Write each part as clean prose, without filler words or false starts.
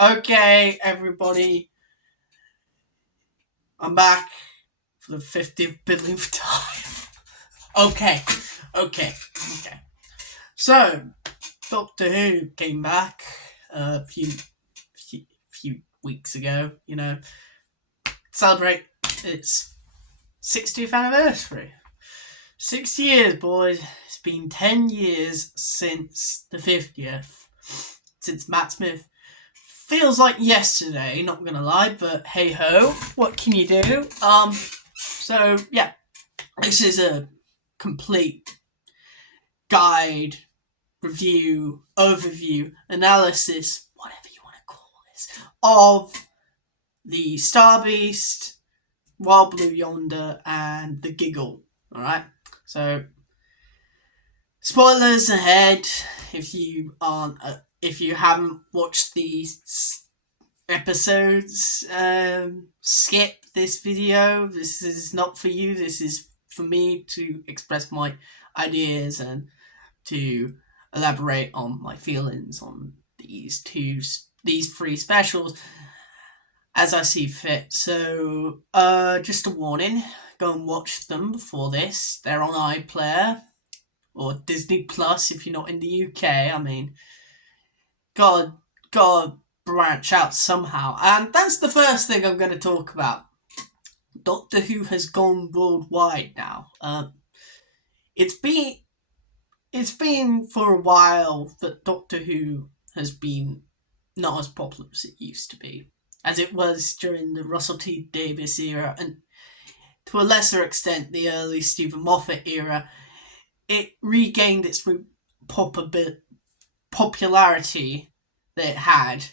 Okay, everybody, I'm back for the 50th billionth time. Okay, okay, okay. So, Doctor Who came back a few weeks ago, celebrate its 60th anniversary. 6 years, boys. It's been 10 years since the 50th, since Matt Smith. Feels like yesterday, not gonna lie, but hey ho, what can you do? So yeah, this is a complete guide, review, overview, analysis, whatever you want to call this, of the Star Beast, Wild Blue Yonder, and the Giggle. Alright? So spoilers ahead if you haven't watched these episodes, skip this video. This is not for you. This is for me to express my ideas and to elaborate on my feelings on these three specials as I see fit. So, just a warning: go and watch them before this. They're on iPlayer or Disney Plus if you're not in the UK. I mean, God, branch out somehow. And that's the first thing I'm going to talk about. Doctor Who has gone worldwide now. It's been for a while that Doctor Who has been not as popular as it used to be, as it was during the Russell T Davies era, and to a lesser extent the early Stephen Moffat era. It regained its popularity that it had,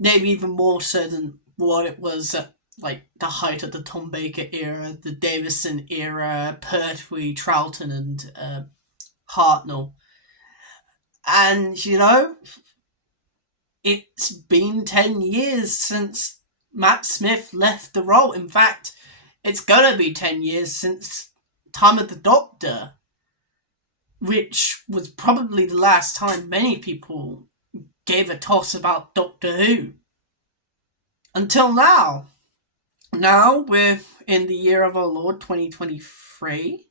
maybe even more so than what it was at like the height of the Tom Baker era, the Davison era, Pertwee, Troughton, and Hartnell. And it's been 10 years since Matt Smith left the role. In fact, it's gonna be 10 years since Time of the Doctor, which was probably the last time many people gave a toss about Doctor Who. Until now. Now we're in the year of our Lord 2023,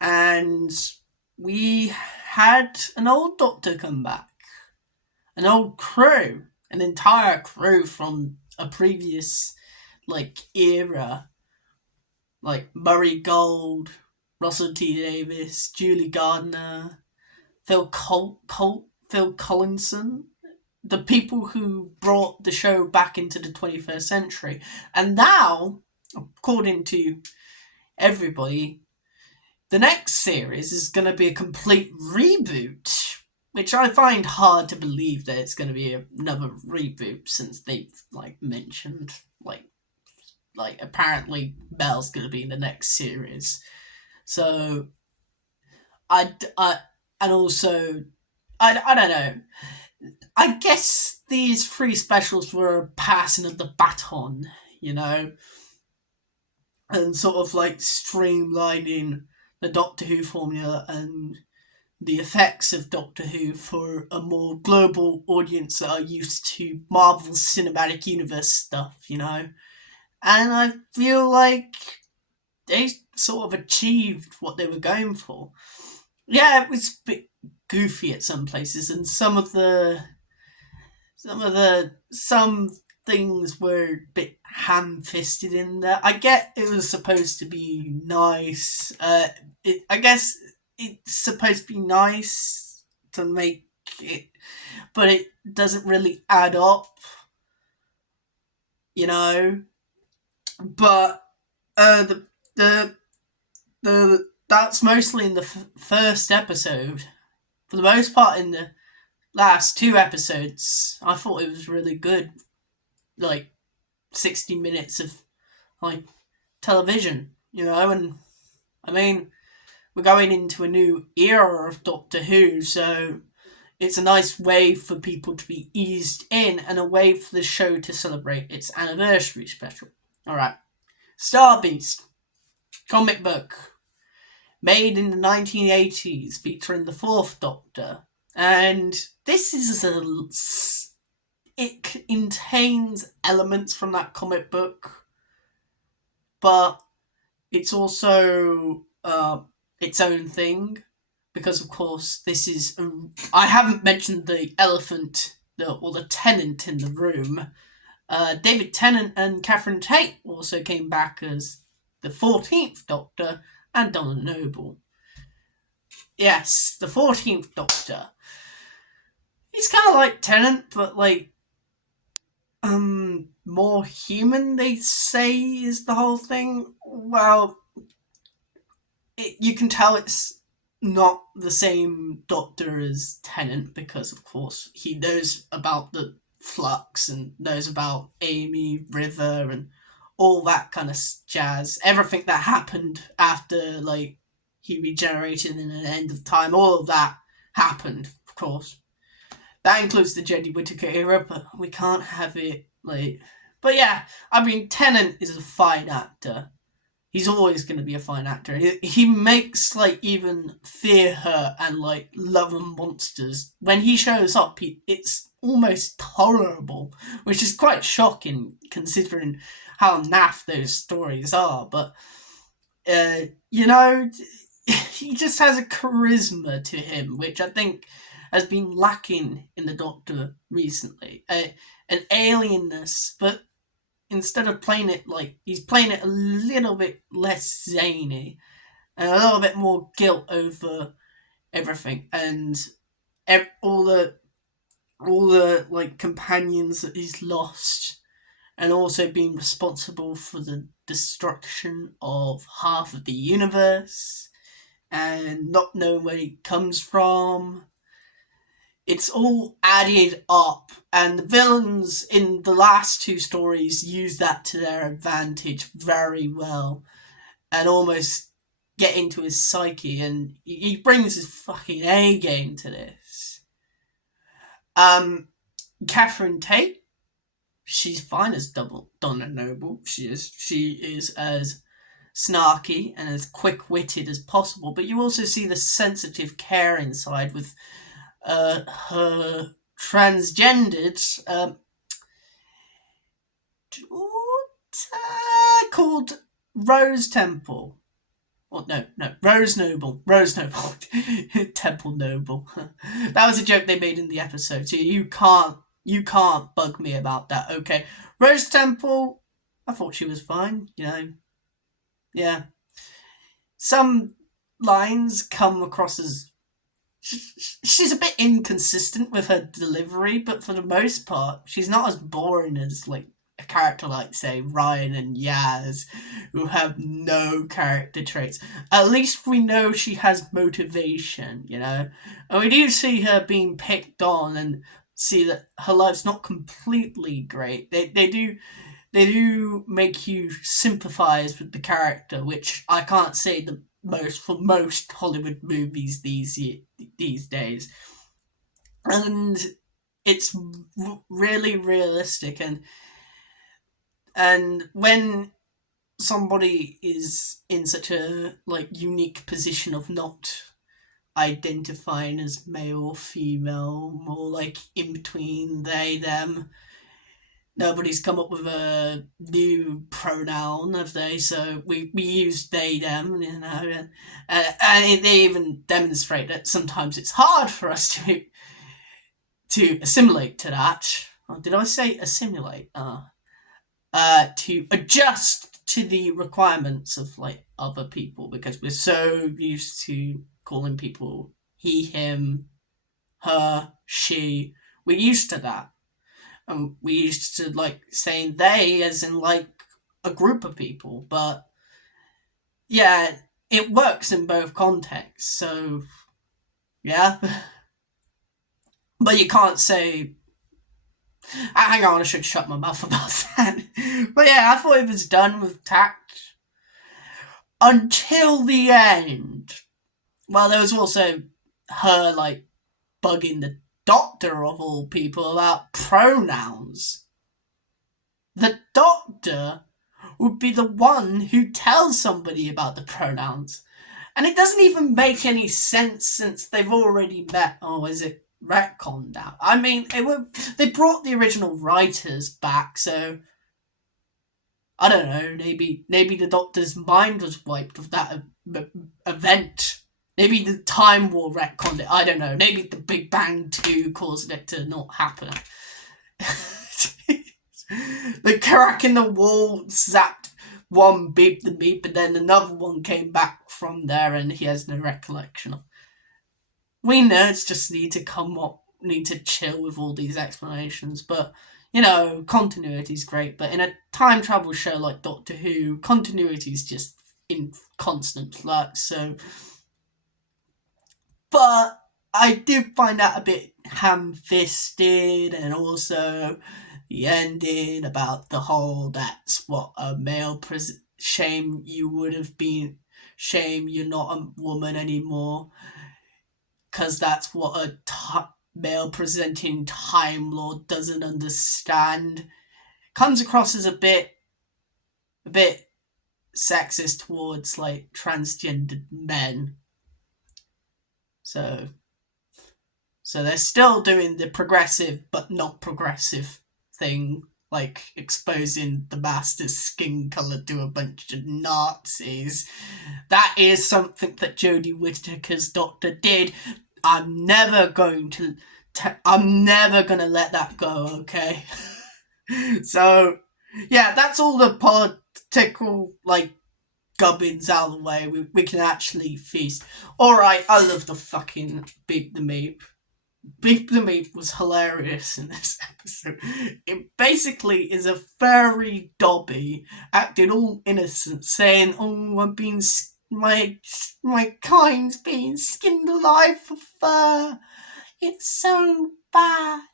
and we had an old Doctor come back. An old crew. An entire crew from a previous era. Like Murray Gold, Russell T Davies, Julie Gardner, Phil Collinson, the people who brought the show back into the 21st century. And now, according to everybody, the next series is going to be a complete reboot, which I find hard to believe that it's going to be another reboot, since they've mentioned apparently Belle's going to be in the next series. So I don't know. I guess these three specials were a passing of the baton, and sort of streamlining the Doctor Who formula and the effects of Doctor Who for a more global audience that are used to Marvel's Cinematic Universe stuff, And I feel like they sort of achieved what they were going for. Yeah, it was a bit goofy at some places, and some things were a bit ham-fisted in there. I get it was supposed to be nice. I guess it's supposed to be nice to make it, but it doesn't really add up, But the that's mostly in the first episode. For the most part, in the last two episodes, I thought it was really good. 60 minutes of television, and I mean, we're going into a new era of Doctor Who, so it's a nice way for people to be eased in and a way for the show to celebrate its anniversary special. Alright. Star Beast. Comic book. Made in the 1980s, featuring the Fourth Doctor And this is it contains elements from that comic book, but it's also its own thing, because of course this is I haven't mentioned the elephant, or the tenant in the room. David Tennant and Catherine Tate also came back as the 14th Doctor and Donna Noble. Yes, the 14th Doctor. He's kind of like Tennant, but like more human, they say, is the whole thing. Well, you can tell it's not the same Doctor as Tennant, because of course he knows about the Flux and knows about Amy, River, and all that kind of jazz. Everything that happened after, like, he regenerated in an end of time, all of that happened, of course. That includes the Jodie Whittaker era, but we can't have it, like... But yeah, I mean, Tennant is a fine actor. He's always going to be a fine actor. He makes, like, even Fear Her and, like, Love and Monsters, when he shows up, it's almost tolerable, which is quite shocking considering how naff those stories are. But, you know, he just has a charisma to him, which I think has been lacking in the Doctor recently. An alienness, but instead of playing it like, he's playing it a little bit less zany and a little bit more guilt over everything, and all the like companions that he's lost, and also being responsible for the destruction of half of the universe and not knowing where he comes from. It's all added up, and the villains in the last two stories use that to their advantage very well, and almost get into his psyche, and he brings his fucking A game to this. Catherine Tate, she's fine as double Donna Noble. She is as snarky and as quick-witted as possible, but you also see the sensitive, caring side with her transgendered daughter called Rose Temple. Or no, Rose Noble. Temple Noble. That was a joke they made in the episode, so you can't bug me about that, okay? Rose Temple, I thought she was fine, you know. Yeah. Some lines come across as... she's a bit inconsistent with her delivery, but for the most part, she's not as boring as, like, a character like, say, Ryan and Yaz, who have no character traits. At least we know she has motivation, you know? And we do see her being picked on and see that her life's not completely great. They do make you sympathize with the character, which I can't say the most for most Hollywood movies these days. And it's really realistic, and when somebody is in such a, like, unique position of not identifying as male or female, more like in between they them, nobody's come up with a new pronoun, have they? So we use they them, you know, and they even demonstrate that sometimes it's hard for us to assimilate to that. Or did I say assimilate? To adjust to the requirements of, like, other people, because we're so used to calling people he, him, her, she. We're used to that. And we used to, like, saying they as in, like, a group of people. But yeah, it works in both contexts. So yeah. But you can't say... hang on, I should shut my mouth about that. But yeah, I thought it was done with tact until the end. Well, there was also her, like, bugging the Doctor, of all people, about pronouns. The Doctor would be the one who tells somebody about the pronouns. And it doesn't even make any sense, since they've already met, retconned out. I mean, they brought the original writers back, so I don't know. Maybe the Doctor's mind was wiped of that event. Maybe the Time War retconned it. I don't know. Maybe the Big Bang 2 caused it to not happen. The crack in the wall zapped one beep the beep, but then another one came back from there, and he has no recollection of. We nerds just need to chill with all these explanations, but continuity is great. But in a time travel show like Doctor Who, continuity is just in constant flux. So, but I do find that a bit ham-fisted, and also the ending about the whole "that's what a male shame you would have been, shame you're not a woman anymore, because that's what a male presenting Time Lord doesn't understand," comes across as a bit sexist towards like transgendered men. So they're still doing the progressive but not progressive thing, like exposing the Master's skin colour to a bunch of Nazis. That is something that Jodie Whittaker's Doctor did. I'm never going to let that go, okay? So, yeah, that's all the political, like, gubbins out of the way. We can actually feast. Alright, I love the fucking Beep the Meep. Beep the Meep was hilarious in this episode. It basically is a furry Dobby acting all innocent, saying, "Oh, I'm being my kind's being skinned alive for fur. It's so bad.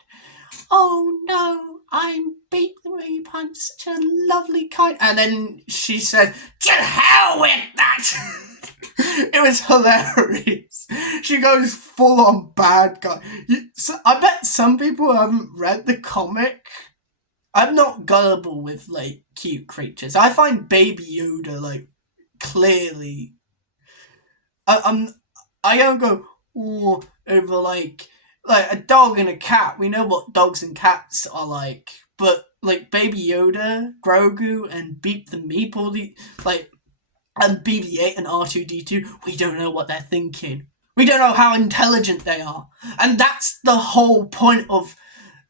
Oh no, I'm Beep the Meep. I'm such a lovely kind." And then she said, "To hell with that!" It was hilarious. She goes full on bad guy. I bet some people haven't read the comic. I'm not gullible with like cute creatures. I find Baby Yoda like clearly. I don't go over like a dog and a cat. We know what dogs and cats are like, but like Baby Yoda, Grogu, and Beep the Meep, all the like. And BB-8 and R2-D2, we don't know what they're thinking. We don't know how intelligent they are. And that's the whole point of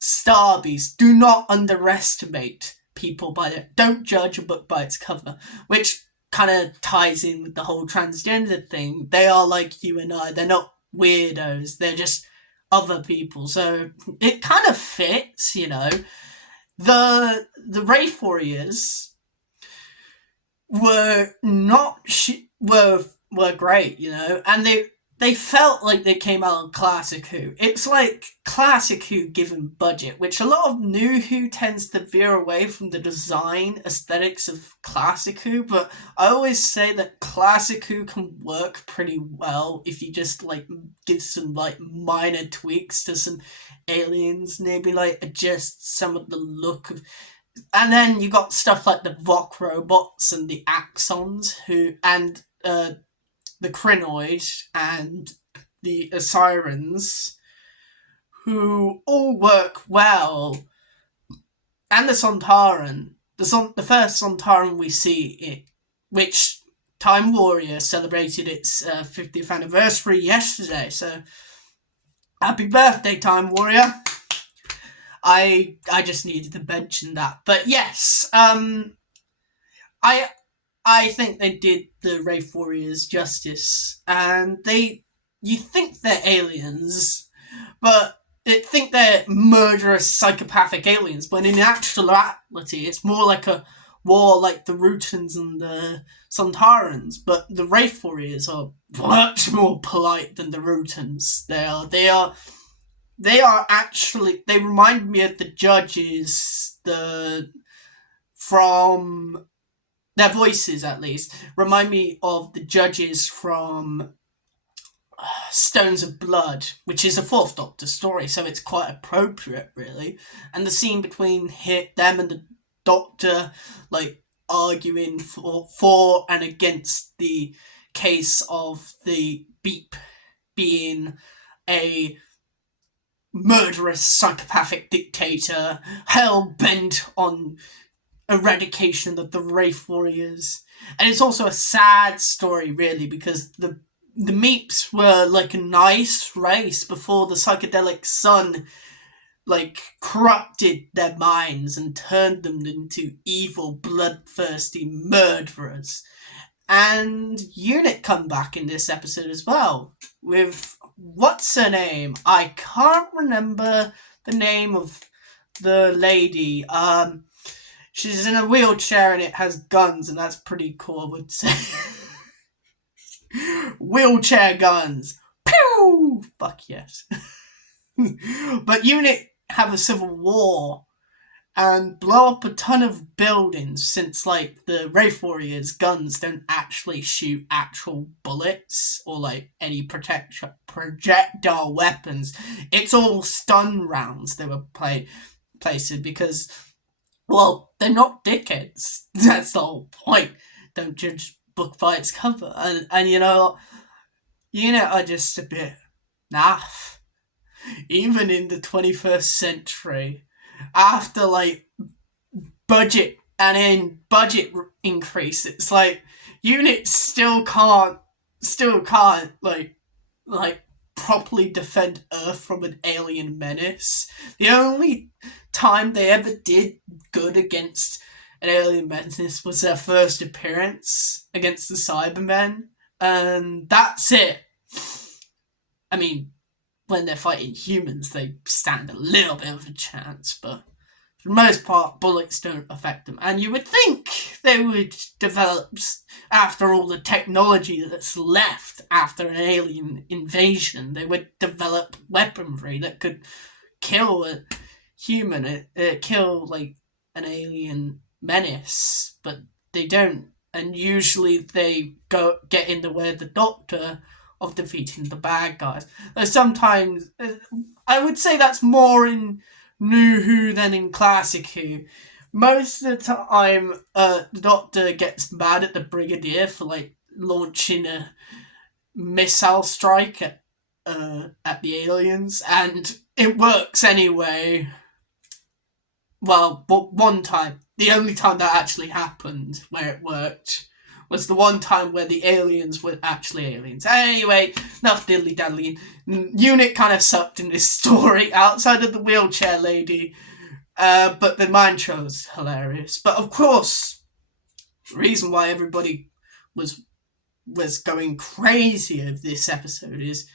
Starbeast. Do not underestimate people don't judge a book by its cover, which kind of ties in with the whole transgender thing. They are like you and I. They're not weirdos. They're just other people. So it kind of fits, The Wraith Warriors were not were great, and they felt like they came out of Classic Who. It's like Classic Who given budget, which a lot of New Who tends to veer away from the design aesthetics of Classic Who, but I always say that Classic Who can work pretty well if you just like give some like minor tweaks to some aliens, maybe like adjust some of the look of. And then you got stuff like the Vok robots and the Axons, and the Krynoid and the Sirens, who all work well, and the Sontaran. The first Sontaran we see, which Time Warrior celebrated its 50th anniversary yesterday. So, happy birthday, Time Warrior! I just needed to mention that. But yes, I think they did the Wraith Warriors justice, and you think they're aliens, but think they're murderous psychopathic aliens, but in actuality it's more like a war like the Rutans and the Sontarans, but the Wraith Warriors are much more polite than the Rutans. They are actually, they remind me of the judges, from their voices at least, remind me of the judges from Stones of Blood, which is a Fourth Doctor story, so it's quite appropriate, really. And the scene between them and the Doctor, like, arguing for and against the case of the Beep being a murderous psychopathic dictator hell-bent on eradication of the Wraith Warriors. And it's also a sad story, really, because the Meeps were like a nice race before the psychedelic sun like corrupted their minds and turned them into evil, bloodthirsty murderers. And Unit come back in this episode as well with what's her name? I can't remember the name of the lady. She's in a wheelchair and it has guns, and that's pretty cool, I would say. Wheelchair guns. Pew! Fuck yes. But Unit have a civil war and blow up a ton of buildings, since like the Wraith Warriors guns don't actually shoot actual bullets or like any projectile weapons. It's all stun rounds they were placed because, well, they're not dickheads. That's the whole point. Don't judge book by its cover. And you know are just a bit naff. Even in the 21st century, after like budget increase, it's like units still can't like properly defend Earth from an alien menace. The only time they ever did good against an alien menace was their first appearance against the Cybermen, and that's it. I mean, when they're fighting humans, they stand a little bit of a chance, but for the most part, bullets don't affect them. And you would think they would develop, after all the technology that's left after an alien invasion, they would develop weaponry that could kill a human, kill like an alien menace, but they don't. And usually they get in the way of the Doctor of defeating the bad guys. Sometimes, I would say that's more in New Who than in Classic Who. Most of the time, the Doctor gets mad at the Brigadier for like launching a missile strike at the aliens, and it works anyway. Well, but one time, the only time that actually happened where it worked was the one time where the aliens were actually aliens. Anyway, enough diddly-daddling. Unit kind of sucked in this story, outside of the wheelchair lady. But the mind show was hilarious. But of course, the reason why everybody was going crazy over this episode is,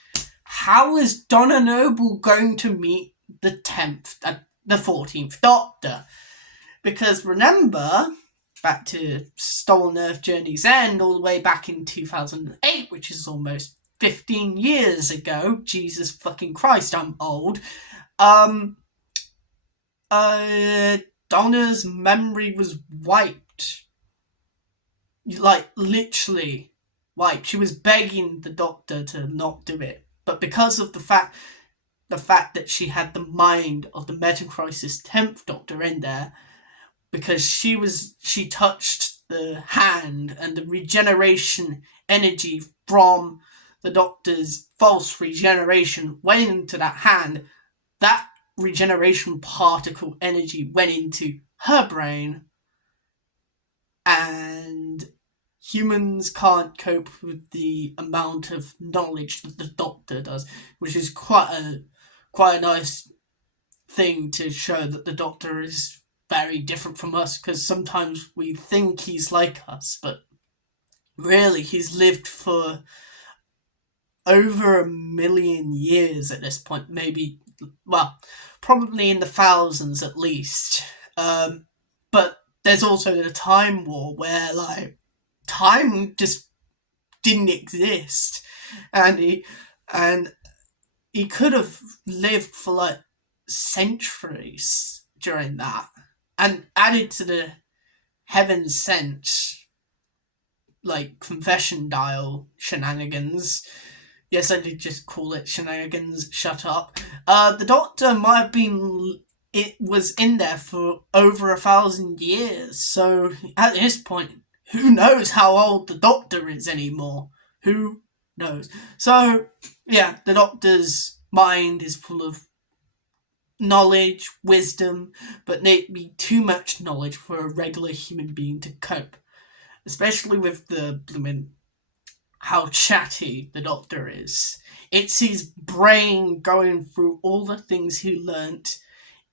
how is Donna Noble going to meet the 14th Doctor? Because remember, back to Stolen Earth Journey's End, all the way back in 2008, which is almost 15 years ago. Jesus fucking Christ, I'm old. Donna's memory was wiped. Like, literally wiped. She was begging the Doctor to not do it. But because of the fact that she had the mind of the Metacrisis 10th Doctor in there, because she touched the hand, and the regeneration energy from the Doctor's false regeneration went into that hand. That regeneration particle energy went into her brain, and humans can't cope with the amount of knowledge that the Doctor does, which is quite a nice thing to show that the Doctor is very different from us, because sometimes we think he's like us, but really he's lived for over 1 million years at this point, maybe, well, probably in the thousands at least. But there's also the Time War, where like time just didn't exist, and he could have lived for like centuries during that. And added to the Heaven Sent, like, confession dial shenanigans. Yes, I did just call it shenanigans, shut up. The Doctor might have been... It was in there for over 1,000 years, so at this point, who knows how old the Doctor is anymore? Who knows? So, yeah, the Doctor's mind is full of knowledge, wisdom, but maybe too much knowledge for a regular human being to cope. Especially with the blooming how chatty the Doctor is. It's his brain going through all the things he learnt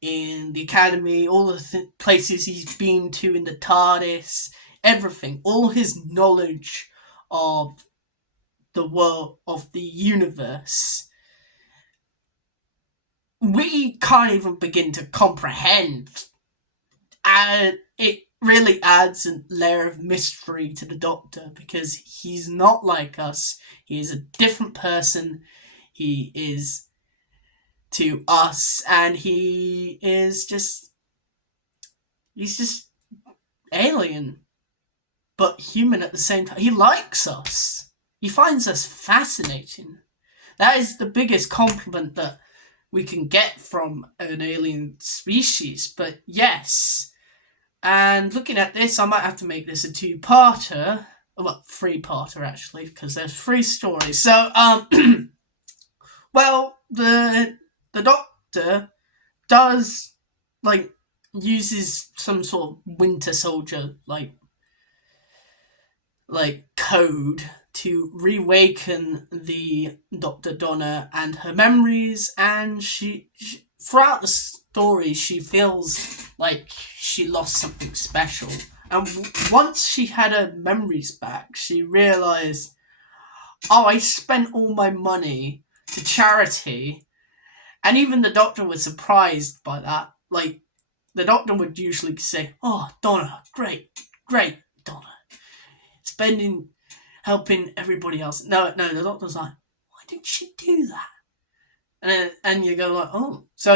in the academy, all the places he's been to in the TARDIS, everything, all his knowledge of the world, of the universe. We can't even begin to comprehend. And it really adds a layer of mystery to the Doctor because he's not like us. He is a different person. He is to us, and he's just alien, but human at the same time. He likes us. He finds us fascinating. That is the biggest compliment that we can get from an alien species. But yes, and looking at this, I might have to make this a two-parter. Well, three-parter actually, because there's three stories. So, well, the Doctor does uses some sort of Winter Soldier code to reawaken the Dr. Donna and her memories, and she throughout the story she feels like she lost something special. And once she had her memories back, she realized, oh, I spent all my money to charity. And even the Doctor was surprised by that. The Doctor would usually say, oh, Donna, great, Donna. Helping everybody else. No, the Doctor's like, why did she do that? And you go like, oh. So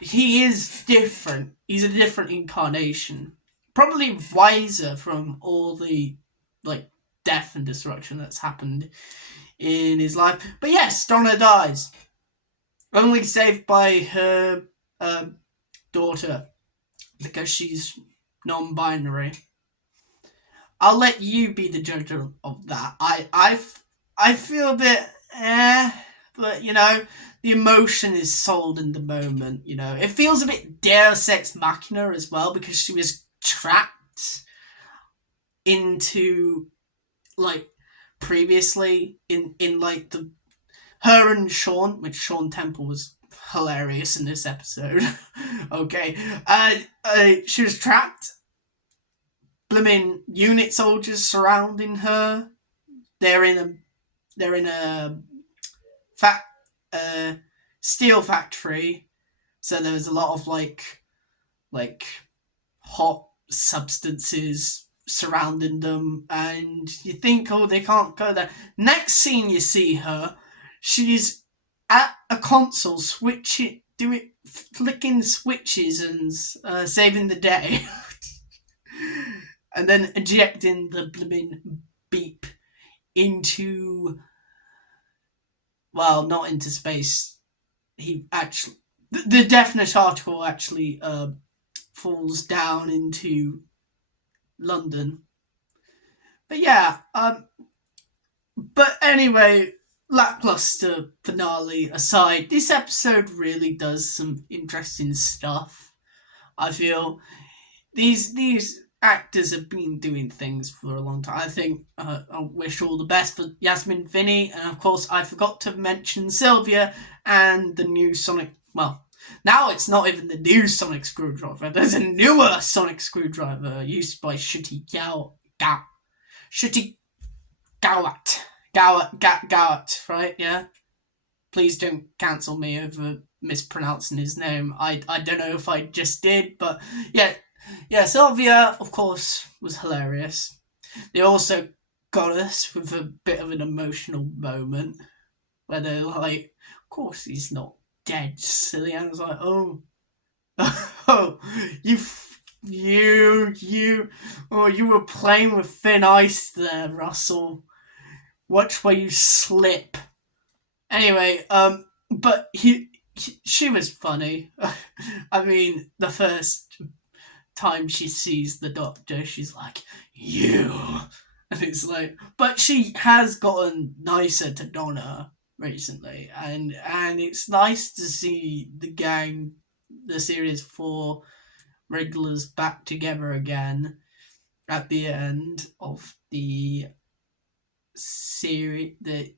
he is different. He's a different incarnation. Probably wiser from all the, death and destruction that's happened in his life. But yes, Donna dies. Only saved by her daughter, because she's non-binary. I'll let you be the judge of that. I feel a bit but the emotion is sold in the moment. It feels a bit Deus Ex Machina as well, because she was trapped into previously in the her and Sean, which Sean Temple was hilarious in this episode. Okay, she was trapped. Blooming unit soldiers surrounding her. They're in a steel factory, so there's a lot of hot substances surrounding them, and you think, oh, they can't go there. Next scene you see her, she's at a console flicking switches and saving the day. And then ejecting the blooming beep into, well, not into space. He actually, the definite article actually falls down into London. But yeah, but anyway, lackluster finale aside, this episode really does some interesting stuff. I feel these actors have been doing things for a long time. I think I wish all the best for Yasmin Finney, and of course I forgot to mention Sylvia and the new Sonic. Well, now it's not even the new Sonic Screwdriver. There's a newer Sonic Screwdriver used by Ncuti Gatwa, right? Yeah. Please don't cancel me over mispronouncing his name. I don't know if I just did, but yeah. Yeah, Sylvia, of course, was hilarious. They also got us with a bit of an emotional moment where they're like, of course he's not dead, silly. And I was like, oh, you were playing with thin ice there, Russell. Watch where you slip. Anyway, but she was funny. I mean, the first time she sees the Doctor, she's like, you. And it's like, but she has gotten nicer to Donna recently, and it's nice to see the gang the series 4 regulars back together again at the end of the series, the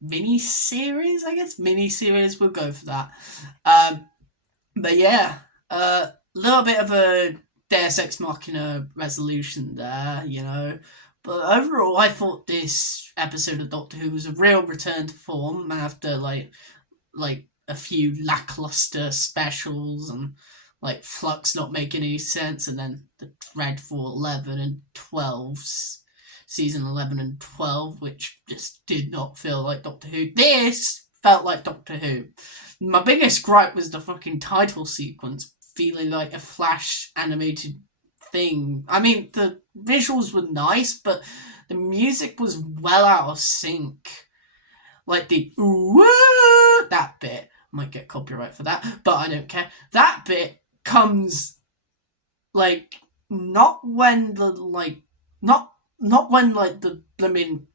mini series, I guess. Mini series, we'll go for that. But yeah, a little bit of a Deus Ex Machina resolution there, you know. But overall, I thought this episode of Doctor Who was a real return to form after like a few lackluster specials and like Flux not making any sense, and then the dreadful 11 and 12s, season 11 and 12, which just did not feel like Doctor Who. This felt like Doctor Who. My biggest gripe was the fucking title sequence feeling like a Flash animated thing. I mean, the visuals were nice, but the music was well out of sync. Like the ooh, that bit. Might get copyright for that, but I don't care. That bit comes like not when the not when like the blooming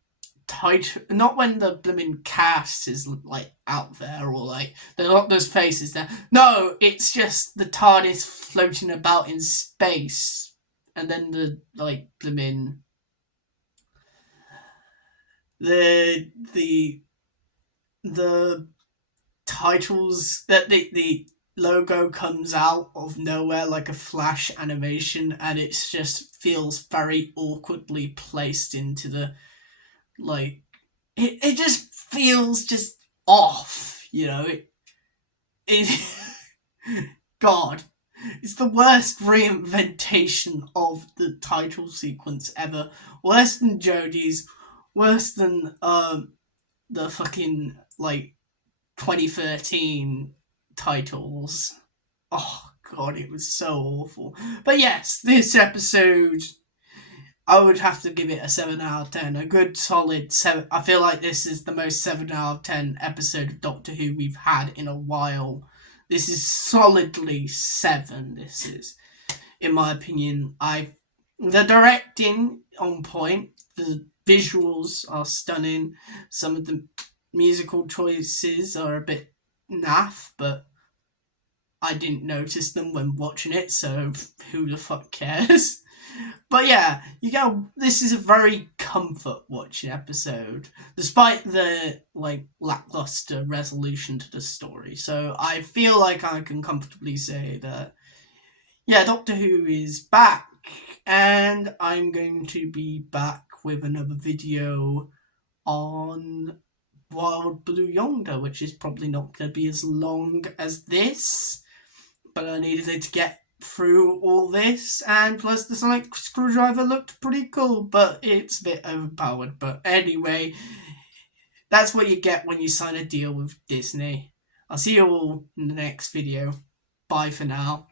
title, not when the blooming cast is like out there or like there are not those faces there. No, it's just the TARDIS floating about in space, and then the like blooming the titles that the logo comes out of nowhere like a Flash animation, and it just feels very awkwardly placed into the like it just feels just off, you know. It God, it's the worst reinventation of the title sequence ever. Worse than Jodie's, worse than the fucking like 2013 titles. Oh god, it was so awful. But yes, this episode, I would have to give it a 7 out of 10. A good solid 7. I feel like this is the most 7 out of 10 episode of Doctor Who we've had in a while. This is solidly 7. This is, in my opinion. The directing on point. The visuals are stunning. Some of the musical choices are a bit naff, but I didn't notice them when watching it, so who the fuck cares? But yeah, this is a very comfort watching episode, despite the like lackluster resolution to the story. So I feel like I can comfortably say that yeah, Doctor Who is back, and I'm going to be back with another video on Wild Blue Yonder, which is probably not going to be as long as this, but I needed it to get through all this, and plus the sonic screwdriver looked pretty cool, but it's a bit overpowered. But anyway, that's what you get when you sign a deal with Disney. I'll see you all in the next video. Bye for now.